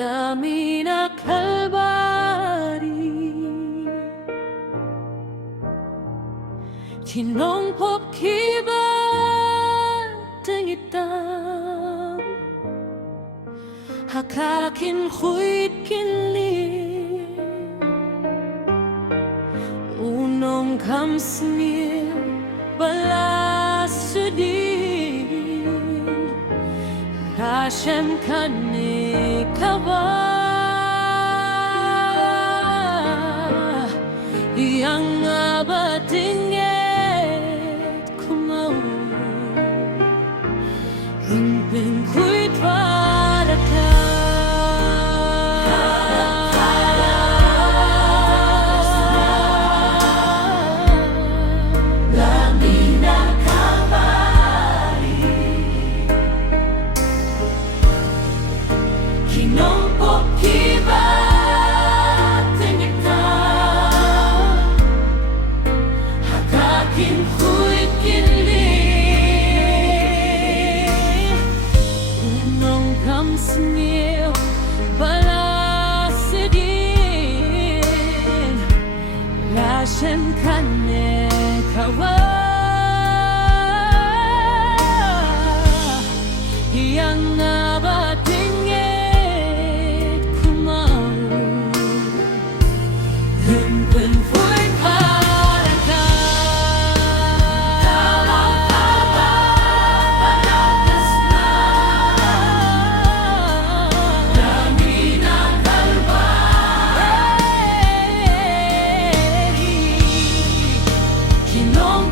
Lamina Kalbari ที่น้องพบขีบาตึงอิตามหากขาคินคุยกินลีอูนงคำเสียบลาสุดีราชมคันเนคาวายังอาบติงเอตคุมาริงเป็นคุยทวาระคาSmil balasidin Lashem kane kawa Yang nabatingit kumau Himpen fui paraka Non